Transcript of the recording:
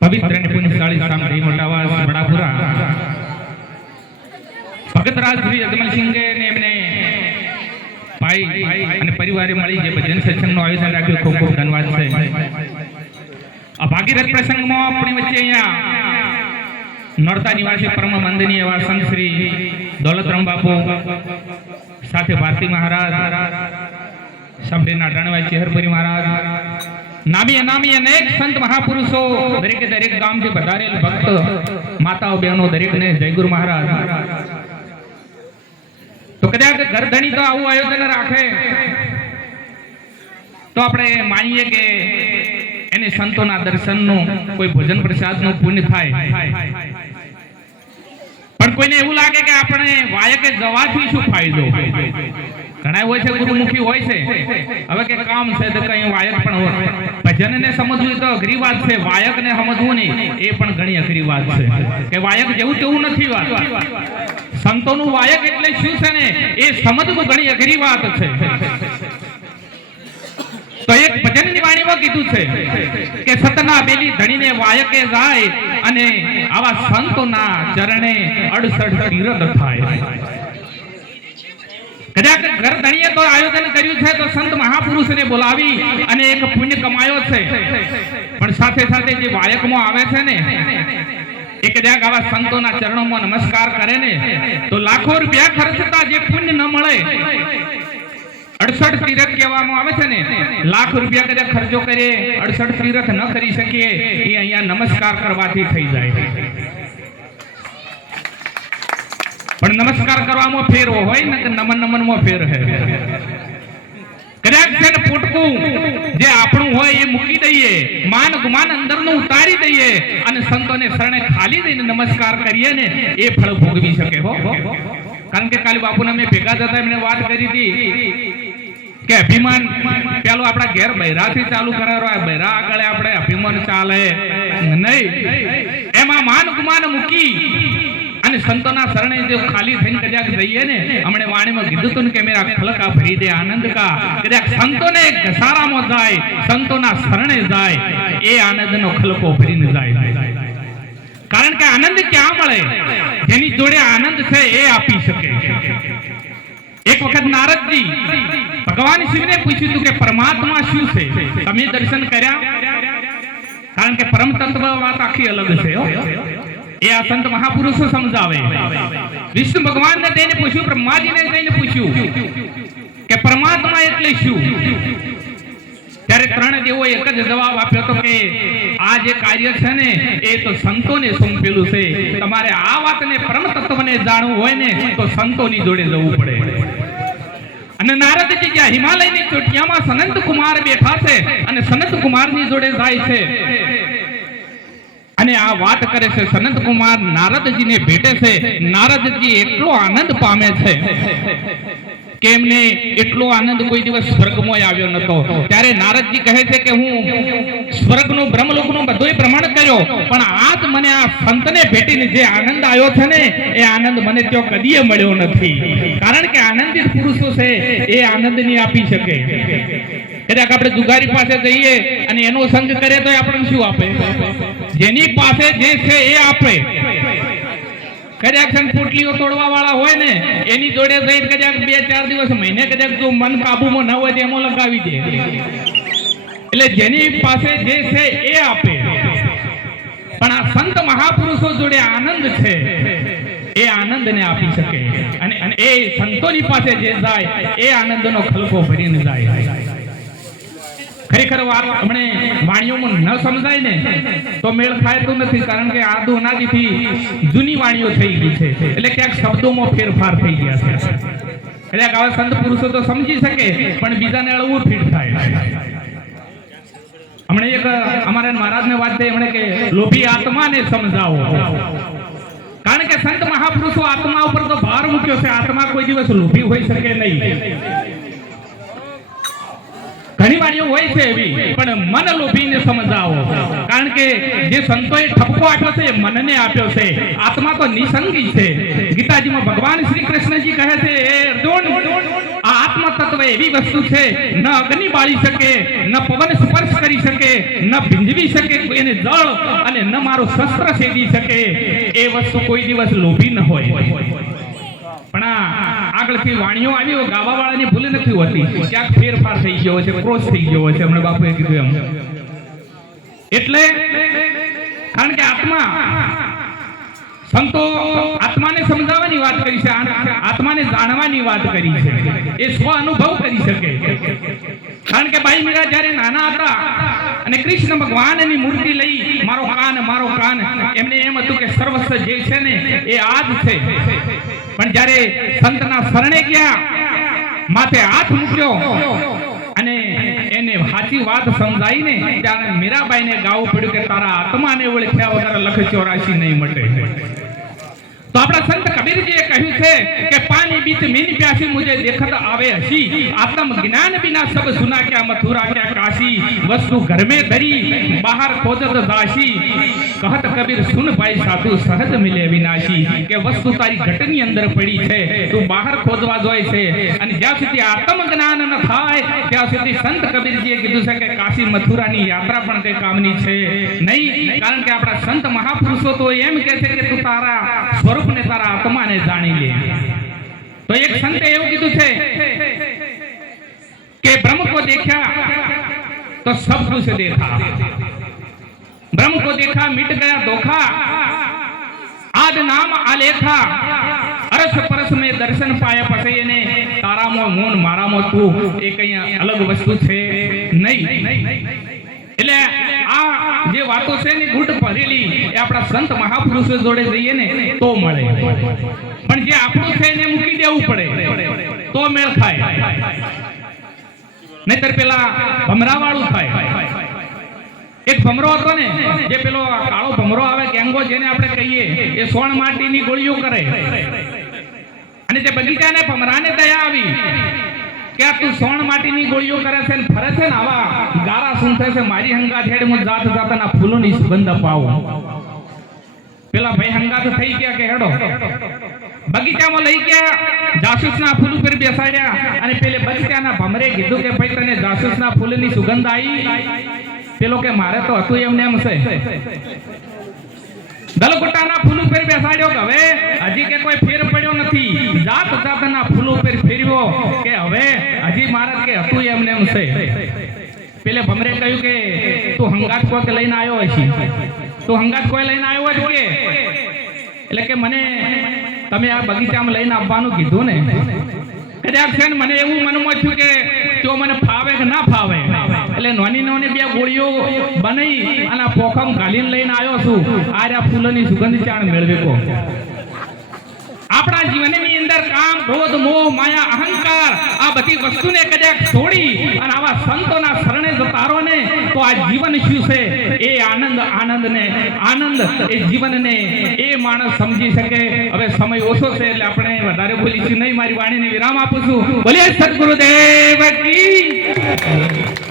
પવિત્ર અને પુણ્યશાળી સામરી મોટાવા બડાપુરા ભગતરાજ શ્રી અજમલસિંહે ને એમને ભાઈ અને પરિવારે મળી જે ભજન સત્સંગનું આયોજન રાખ્યું, ખૂબ ખૂબ ધન્યવાદ છે. આ ભાગીરથ પ્રસંગમાં આપણી વચ્ચે અહીંયા નોરતા નિવાસી પરમ વંદનીય એવા સંત શ્રી દોલતરામ બાપુ સાથે ભારતી મહારાજ, સાંભળીના ડણવાઈ ચેહરપુરી મહારાજ, નામી અનામી અનેક સંત મહાપુરુષો, દરેકે દરેક ગામથી પધારેલ ભક્ત માતાઓ બહેનો દરેકને જય ગુરુ મહારાજ. તો કદાચ ઘરધણી તો આવું આયોજન રાખે તો આપણે માનીએ કે એને સંતોના દર્શનનું, કોઈ ભોજન પ્રસાદનું પુણ્ય થાય. પણ કોઈને એવું લાગે કે આપણે વાયકે જવાથી શું ફાયદો? ઘણા હોય છે ગુરુમુખી હોય છે, હવે કે કામ છે તો કઈ વાયક પણ હોય. ભજનને સમજવું તો અઘરી વાત છે, વાયકને સમજવું નહીં એ પણ ઘણી અઘરી વાત છે. કે વાયક જેવું તેવું નથી વાત. સંતોનું વાયક એટલે શું છે ને એ સમજવું ઘણી અઘરી વાત છે. તો એક ભજનની વાણીમાં કીધું છે કે સતના બેલી ધણીને વાયકે જાય અને આવા સંતોના ચરણે 68 તીરથ થાય. કદાચ ઘર ધણીએ તો આયોજન કર્યું છે તો સંત મહાપુરુષને બોલાવી અને એક પુણ્ય કમાયો છે. પણ સાથે સાથે જે વાયકમાં આવે છે ને એ કદાચ આવા સંતોના ચરણોમાં નમસ્કાર કરે ને તો લાખો રૂપિયા ખર્ચતા જે પુણ્ય ન મળે. 68 તીરથ કહેવામાં આવે છે ને, લાખ રૂપિયા કદાચ ખર્ચો કરીએ 68 તીરથ ન કરી શકીએ એ અહીંયા નમસ્કાર કરવાથી થઈ જાય. પણ નમસ્કાર કરવામાં ફેર હોય ને કે નમન નમનમાં ફેર હે. કદાચ છે ને પોટકું જે આપણું હોય એ મૂકી દઈએ, માન ગુમાન અંદરનું ઉતારી દઈએ અને સંતોને શરણે ખાલી દઈને નમસ્કાર કરીએ ને એ ફળ ભોગવી શકે હો. કારણ કે કાલે બાપુને મેં ભેગા થતા એમને વાત કરી હતી કે અભિમાન પેલું આપણા ઘેર બૈરાથી ચાલુ કરાવો, બૈરા આગળ આપણે અભિમાન ચાલે નહીં. એમાં માન ગુમાન મૂકી અને સંતોના શરણે જો ખાલી થઈને કદાચ જઈએ ને, હમણે વાણીમાં કીધું હતું કે મેરા ખલકા ભરી દે આનંદ કા. કદાચ સંતોને ઘસારામાં જાય, સંતોના શરણે જાય એ આનંદનો ખલકો ભરીને જાય. કારણ કે આનંદ ક્યાં મળે? જેની જોડે આનંદ છે એ આપી શકે. એક વખત નારદજી ભગવાન શિવને પૂછ્યું હતું કે પરમાત્મા શું છે, તમે દર્શન કર્યા? કારણ કે પરમ તત્વ વાત આખી અલગ છે. એ આ સંત મહાપુરુષો સમજાવે. વિષ્ણુ ભગવાનને તેને પૂછ્યું, બ્રહ્માજીને તેને પૂછ્યું કે પરમાત્મા એટલે શું? ત્યારે ત્રણ દેવો એક જ જવાબ આપ્યો હતો કે આ જે કાર્ય છે ને એ તો સંતોને સોંપેલું છે. તમારે આ વાતને પરમ તત્વને જાણવું હોય ને તો સંતોની જોડે જવું પડે. અને નારદજી જ્યાં હિમાલયની ચોટિયામાં સનંત કુમાર બેઠા છે અને સનંત કુમારની જોડે જાય છે અને આ વાત કરે છે. સનંત કુમાર નારદજીને ભેટે છે. નારદજી એટલો આનંદ પામે છે કે એમને એટલો આનંદ કોઈ દિવસ સ્વર્ગમાં આવ્યો નતો. ત્યારે નારદજી કહે છે કે હું સ્વર્ગનું બ્રહ્મલોકનું બધુંય પ્રમાણ કર્યો, પણ આજ મને આ સંતને ભેટીને જે આનંદ આવ્યો છે ને એ આનંદ મને ત્યાં કદીએ મળ્યો નથી. કારણ કે આનંદિત પુરુષો છે એ આનંદ નહીં આપી શકે. કદાચ આપણે જુગારી પાસે જઈએ અને એનો સંગ કરે તો આપણને શું આપે? જેની પાસે જે છે એ આપે. કદાચ પોટલીઓ તોડવા વાળા હોય ને એની જોડે જઈને કદાચ 2-4 દિવસ મહિને કદાચ જો મન કાબુમાં ન હોય તો એમાં લગાવી દે. એટલે જેની પાસે જે છે એ આપે. પણ આ સંત મહાપુરુષો જોડે આનંદ છે એ આનંદને આપી શકે. અને એ સંતોની પાસે જે જાય એ આનંદનો ખલકો ભરીને જાય. ખરેખર વાત હમણે વાણીઓમાં ન સમજાય ને તો મેળ થાય તો નથી. કારણ કે આદુ અનાદિથી જૂની વાણીઓ થઈ ગઈ છે, એટલે ક્યાંક શબ્દોમાં ફેરફાર થઈ ગયા છે. એટલે આવા સંત પુરુષો તો સમજી શકે પણ બીજાને અળવું ફીટ થાય. હમણે એક અમારા મહારાજને વાત થઈ હમણે કે લોભી આત્માને સમજાવો. કારણ કે સંત મહાપુરુષો આત્મા ઉપર તો ભાર મૂક્યો છે. આત્મા કોઈ દિવસ લોભી હોઈ શકે નહીં. ઘણી વાણીઓ હોય છે એવી, પણ મન લોભીને સમજાવો. કારણ કે જે સંતોએ ઠપકો આપ્યો છે મનને આપ્યો છે. આત્મા તો નિસંગી છે. ગીતાજીમાં ભગવાન શ્રી કૃષ્ણજી કહે છે, એ અર્જુન આ આત્મ તત્વ એવી વસ્તુ છે, ન અગ્નિ બાળી શકે, ન પવન સ્પર્શ કરી શકે, ન ભીંજવી શકે એને જળ, અને ન મારો શસ્ત્ર છેદી શકે. એ વસ્તુ કોઈ દિવસ લોભી ન હોય. પણ આગળથી વાણીઓ આવી ગાવા વાળાની ભૂલ નથી હોતી, ક્યાંક ફેરફાર થઈ ગયો છે, ક્રોસ થઈ ગયો છે. હમણાં બાપુએ કીધું એમ. એટલે કારણ કે આત્મા, સંતો આત્માને સમજાવવાની વાત કરી છે, આત્માને જાણવાની વાત કરી છે. એ સ્વ અનુભવ કરી શકે. કારણ કે ભાઈ મીરા જ્યારે નાના હતા અને કૃષ્ણ ભગવાનની મૂર્તિ લઈ મારો કાન, એમને એમ હતું કે સર્વસ્વ જે છે ને એ આ જ છે. પણ જ્યારે સંતના શરણે ગયા, માથે હાથ મૂક્યો અને એને સાચી વાત સમજાઈને ત્યારે મીરાબાઈને ગાવું પડ્યું કે તારા આત્માને ઓળખ્યા વગર લખ 84 નહીં મટે. તો આપણા સંત કબીરજીએ કહ્યું છે કે પાણી બીચ મીન પ્યાસી મુझे देखत आवे हसी, आत्म ज्ञान बिना सब सुना क्या मथुरा क्या काशी, वस्तु घर में धरी बाहर खोजत दासी, कहत कबीर सुन भाई साधु सहज मिले विनाशी. કે વસ્તુ તારી ઘટની અંદર પડી છે, તું બહાર ખોજવા જોઈએ છે. અને જ્યાં સુધી આત્મ જ્ઞાન ન થાય ત્યાં સુધી સંત કબીરજીએ કીધું છે કે કાશી મથુરાની યાત્રા પણ કઈ કામની છે નહીં. કારણ કે આપણા સંત મહાપુરુષો તો એમ કહે છે કે તું તારા સ્વરૂપને, તારા આત્માને જાણી લે. તો એક સંતે એવું કીધું છે કે બ્રહ્મ को देखा तो सब कुछ देखा, ब्रह्म को देखा मिट गया धोखा, आद नाम आलेखा, अरस परस में दर्शन पाया પછી એને તારામાં મૂન મારામાં તું એ કઈ અલગ વસ્તુ છે નહીં. એટલે આ જે વાતો છે ને ગુટ ભરેલી એ આપણા સંત મહાપુરુષો જોડે જઈએ ને તો મળે. પણ જે આપણું છે એને મૂકી દેવું પડે તો મેળ ખાય, નહીતર પેલા ભમરાવાળું થાય. એક ભમરો હતો ને, જે પેલો કાળો ભમરો આવે ગેંગો જેને આપણે કહીએ, એ સોણ માટીની ગોળીઓ કરે. અને જે બગીચાને ભમરાને દયા આવી કે તું સોણ માટીની ગોળીઓ કરે છે ને ફરે છે ને આવા ગારા સૂંઘે છે, મારી હંગાત હેડ હું જાત જાતના ફૂલોની સુગંધ અપાવું. પેલા ભાઈ હંગાત થઈ ગયા કે હેડો બગીચામાં લઈ ગયા, જાસૂસના ફૂલ ઉપર બેસાડ્યા અને પેલે બગીચાના ભમરે કીધું કે ભાઈ તને જાસૂસના ફૂલની સુગંધ આવી? પેલો કે મારે તો હતું એમને એમ છે. દલગોટાના ફૂલ ઉપર બેસાડ્યો કે હવે હજી કે કોઈ ફેર પડ્યો નથી, જાત જાતના ફૂલ ઉપર ફેરવ્યો કે હવે હજી મારે કે હતું એમને એમ છે. પેલે ભમરે કહ્યું કે તું હંગાત કોઈ લઈને આવ્યો હશે, તું હંગાત કોઈ લઈને આવ્યો હોય કે? એટલે કે મને તમે આ બગીચામાં લઈને આવવાનું કીધું ને, કદાચ છે ને મને એવું મનમાં થયું કે તો મને ફાવે કે ના ફાવે, એટલે નાની નાની બે ગોળીઓ બનાવી અને પોખમ ઘાલીને લઈને આવ્યો છું. આ રહ્યા ફૂલોની સુગંધ ચાણ મેળવી કો. આપણા જીવનની અંદર કામ, ક્રોધ, મોહ, માયા, અહંકાર આ બધી વસ્તુને કદાચ છોડી અને આવા સંતોના શરણે જતારો ને તો આ જીવન શું છે એ આનંદ એ જીવનને એ માણસ સમજી શકે. હવે સમય ઓછો છે એટલે આપણે વધારે બોલીશું નહીં. મારી વાણીને વિરામ આપું છું. બોલીએ સદગુરુદેવ કી.